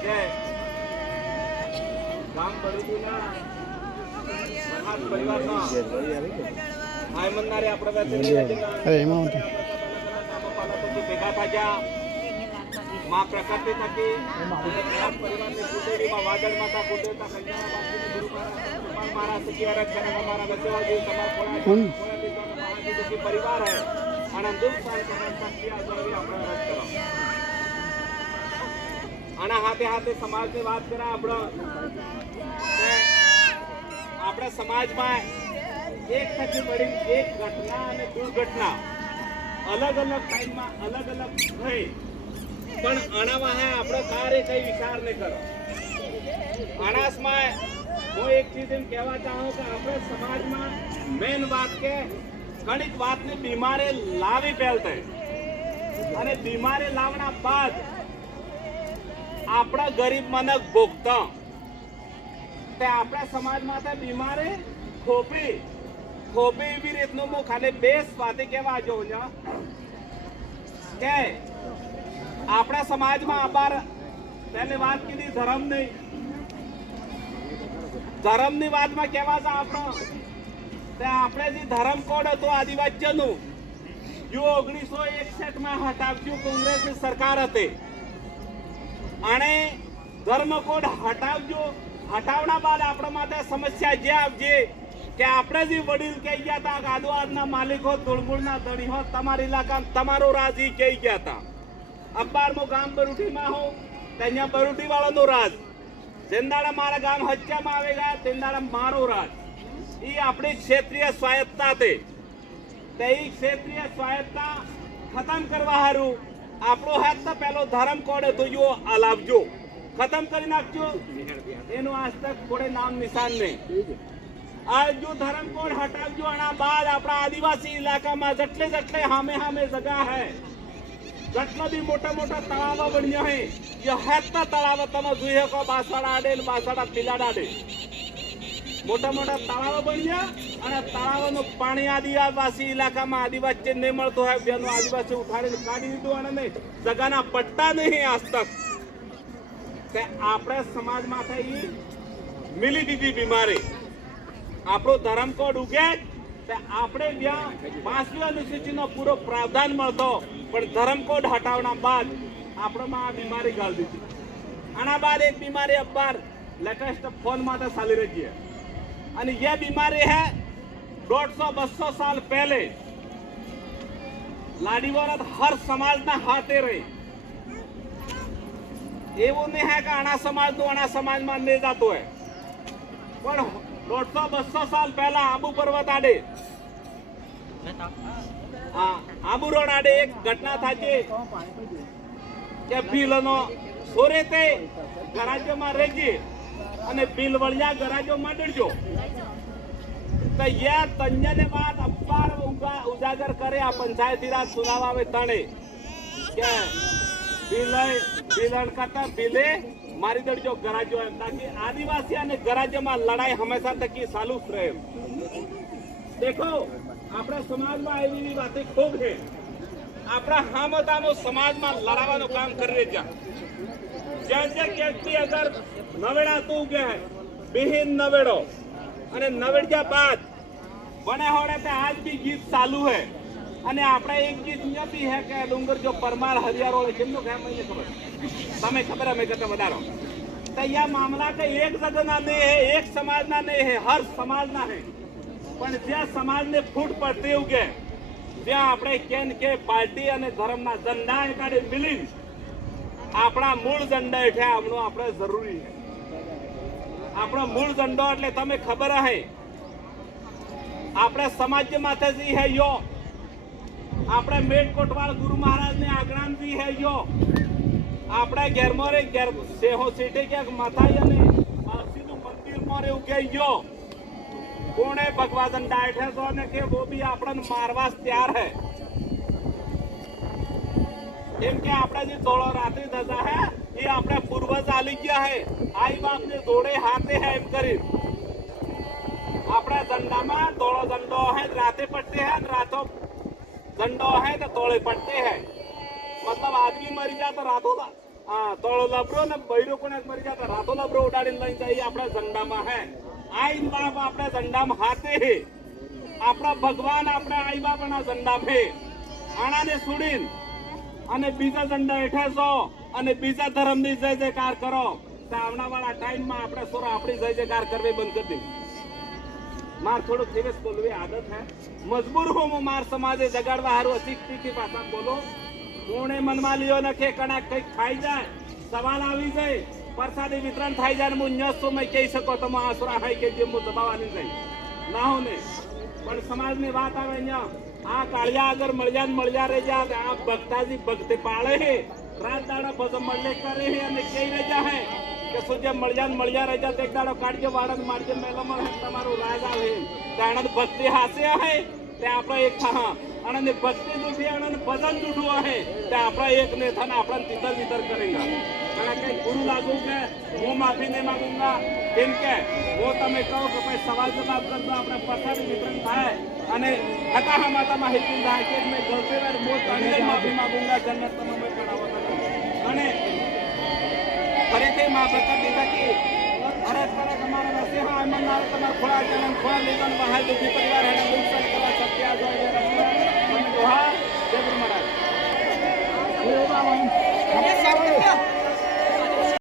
આજે ગામ બરોડીના મહાન પરિવારના આયમનનારે આપણે ભેગા થયા માં પ્રકૃતિ થકી પરિવારની કુટેરીમાં વાદળ માતા કુટેરતા કન્યા ગુરુ મહારાજ સખી અરજ કરે हमारा नचवाजी समाज कोड़ा परिवार है आनंद दुख साल આપણે અરજ કરો આના હાથે હાથે સમાજની વાત કરા આપણે સમાજમાં એક થકી બળી એક ઘટના અને દુર્ઘટના અલગ અલગ ટાઈમમાં અલગ અલગ થઈ પણ આનામાં હે આપણે કાર્ય કઈ વિચાર નહીં કરો આનાસમાં હું એક ચીજ એમ કહેવા ચાહું કે આપણે સમાજમાં મેન વાત કે ઘણી વાતની બીમારી લાવી પહેલતે અને બીમારી લાવના બાદ આપણા ગરીબ માનક ભોગતા તે આપણા સમાજમાં તે બીમારી ખોપી એવી રીતનું હું ખાલી બે વાતે કહેવા જોઉં કે આપણા સમાજમાં આબાર પહેલી વાત કીધી ધર્મની વાતમાં કહેવા છે આપણો તે આપણે જે ધર્મ કોડ હતો આદિવાસીનું જો 1961 માં હટાવ્યું કોંગ્રેસની સરકાર હતી અને ધર્મ કોડ હટાવના બાદ આપણા માટે સમસ્યા જે આવજે કે આપણે જે વડીલ કહી ગયા હતા આદવાદના માલિકો ધૂળમૂળના ધણી હો તમારા ઇલાકામાં તમારો રાજ કહી ગયા હતા અબ્બારમો ગામ બરુટીમાં હો ત્યાં બરુટી વાળાનો રાજ જેંદાડા મારા ગામ હચ્ચામાં આવી ગયા તેંદાડા મારો રાજ એ આપણી ક્ષેત્રીય સ્વાયત્તા તે ક્ષેત્રીય સ્વાયત્તા ખતમ કરવા હારું આપણો હાથ તો પેલો ધર્મ કોડ હતો જો અલાવજો ખતમ કરી નાખજો એનું આજ તક કોડે નામ નિશાન નહીં આ જો ધર્મ કોડ હટાવજો આના બાદ આપણા આદિવાસી ઇલાકામાં જેટલે હામે જગા હે જેટલા બી મોટા તળાવ બન્યા હે એ હેતા તળાવ તમે જોઈએ કો બાસવાડા આડે ને બાસવાડા પિલાડા આડે મોટા તળાવ બન્યા અને તળાવનું પાણી આદિવાસી ઇલાકામાં આદિવાસી નહીં મળતો હોય બેનો આદિવાસી ઉઠાડીને કાઢી દીધું અને નહીં જગાના પટ્ટા નહીં આજ તક કે આપણે સમાજમાં થઈ મિલી દીધી બીમારી આપણો ધર્મ કોડ ઉગે તે આપણે ત્યાં 5મી અનુસૂચિનો પૂરો પ્રાવધાન મળતો પણ ધર્મ કોડ હટાવના બાદ આપણોમાં આ બીમારી ગાળ દીધી આના બાદ એક બીમારી અબ્બાર લેટેસ્ટ ફોન માટે ચાલી રહી है અને ये बीमारी है 150-200 साल पहले लाडी औरत हर समाज ना हाथे रही એવું નહીં હે કે આના સમાજમાં નહીં જતો હોય પણ 150-200 સાલ પહેલા આબુ પર્વત આડે આબુ રોડ આડે એક ઘટના થાય કે બિલનો સોરે તે ગરાજોમાં રહેજે અને બિલ વળ્યા ગરાજોમાં ડરજો તો યા તંજને વાત અપાર ઉજાગર કરે આ પંચાયતી રાજ સુનાવ આવે તણે કે બિલણ કરતા બિલે મારી દડજો ગરાજો એમ તાકી આદિવાસી અને ગરાજોમાં લડાઈ હંમેશા તકી ચાલુ જ રહે દેખો આપણા સમાજમાં એવી વાતે ખૂબ છે આપણા હામતાનો સમાજમાં લડાવવાનું કામ કરી રહ્યા જ્યાં વ્યક્તિ અગર નવેડા તું ગયા બિહીન નવેડો અને નવેડ્યા બાદ બને હોડે તે આજ भी गीत चालू है અને આપણે એક ગીત નથી હે કે ડુંગર જો પરમાર હરિયારો કેમનો કે મને ખબર તમે ખબર અમે કરતા વધારો તો ये मामला કે એક જગના નહીં હે એક સમાજના નહીં હે હર સમાજના હે પણ જ્યાં સમાજને ફૂટ પડતી ઉગે ત્યાં આપણે કેન કે પાર્ટી અને ધર્મના ઝંડા એકાડે મિલી આપણા મૂળ ઝંડા હેઠે આવનો આપણે જરૂરી છે આપણો મૂળ ઝંડો એટલે તમે ખબર હે આપણે સમાજ માથેથી હે યો આપણે મેટ કોટવાળ ગુરુ મહારાજની આજ્ઞાથી હે યો આપણે ઘેરમોરે ઘેર સેહો સીટે ક્યાંક માથાઈ અને સીધું મંદિર મોરે ઉગે યો કોણે ભગવા ઝંડા હેઠે તો ને કે वो भी આપણને મારવા તૈયાર હે એમ કે આપણે જે દોડો રાત્રિ ધજા હે એ આપણે પૂર્વજ આલી ગયા હે આઈ બાપને દોડે હાથે હે એમ કરી આપણા ઝંડામાં દોડો ઝંડો હે રાતે પડતે હે રાતો ઝંડો હે તો તોड़े पड़ते हैं मतलब आदमी मर गया तो रातों હા તોળો લબરો ને બૈરો કોને મરી જતા રાતો લબરો ઉડાડીને લઈને જાય આપણા ઝંડામાં હે આઈન બાપ આપણા ઝંડામાં હાથે હે આપણા ભગવાન આપણા આઈ બાપના ઝંડામાં હે આણાને સુડીન અને બીજા ઝંડા હેઠે અને બીજા ધર્મની જય જયકાર કરો તો આવનાવાળા ટાઈમમાં આપણે સોરો આપણી જય જયકાર કરવી બંધ કરી દે માર થોડું દિવસ બોલવી આદત હે મજબૂર હું માર સમાજે જગાડવા હારું અશિક્ષિત ભાષા બોલો કોણે મનમાં લ્યો નખે કણાક કઈક ખાઈ જાય સવાલ આવી જાય પ્રસાદી વિતરણ થઈ જાય ને હું ન્યસો મેં કહી શકો તમે આસુરા હાઈ કે જે હું દબાવવાની જાય ના હો ને પણ સમાજની વાત આવે અહીંયા આ કાળિયા આગળ મળ્યા રહી જાય આ ભક્તાજી ભક્તિ પાળે હે રાત દાડા બધો મળે કરે હે અને કઈ રહી જાય કે શું જે મળ્યા રહી જાય એક દાડો કાઢજો વાળન મારજો મેલામાં તમારું રાજ આવે કારણ ભક્તિ હાસે હે તે આપણે એક થા અને ભક્તિ જૂઠી અને ભજન જૂઠું હે તે આપણા એક ને થા આપણા તિतर વિતર કરેગા કારણ કે ગુરુ લાગુ કે હું માફી નહીં માંગુંગા કેમ કે હું તમે કહો કે ભાઈ સવાલ જવાબ કરતો આપણે પ્રસાદી વિતરણ થાય અને હકાહા માતામાં હિતની થાય કે મેં ગલતી વાર બહુ તને માફી માંગુંગા જન્નત તમે મેં કરાવો અને ફરીથી માં પ્રકટ દીધા કે અરે કરે તમારા નસીહા આમનાર તમાર ખોળા ચલન ખોળા લેગન બહાર દુખી પરિવાર હે દુખ સર કલા સત્યા જોય મને દોહા જય ગુરુ મહારાજ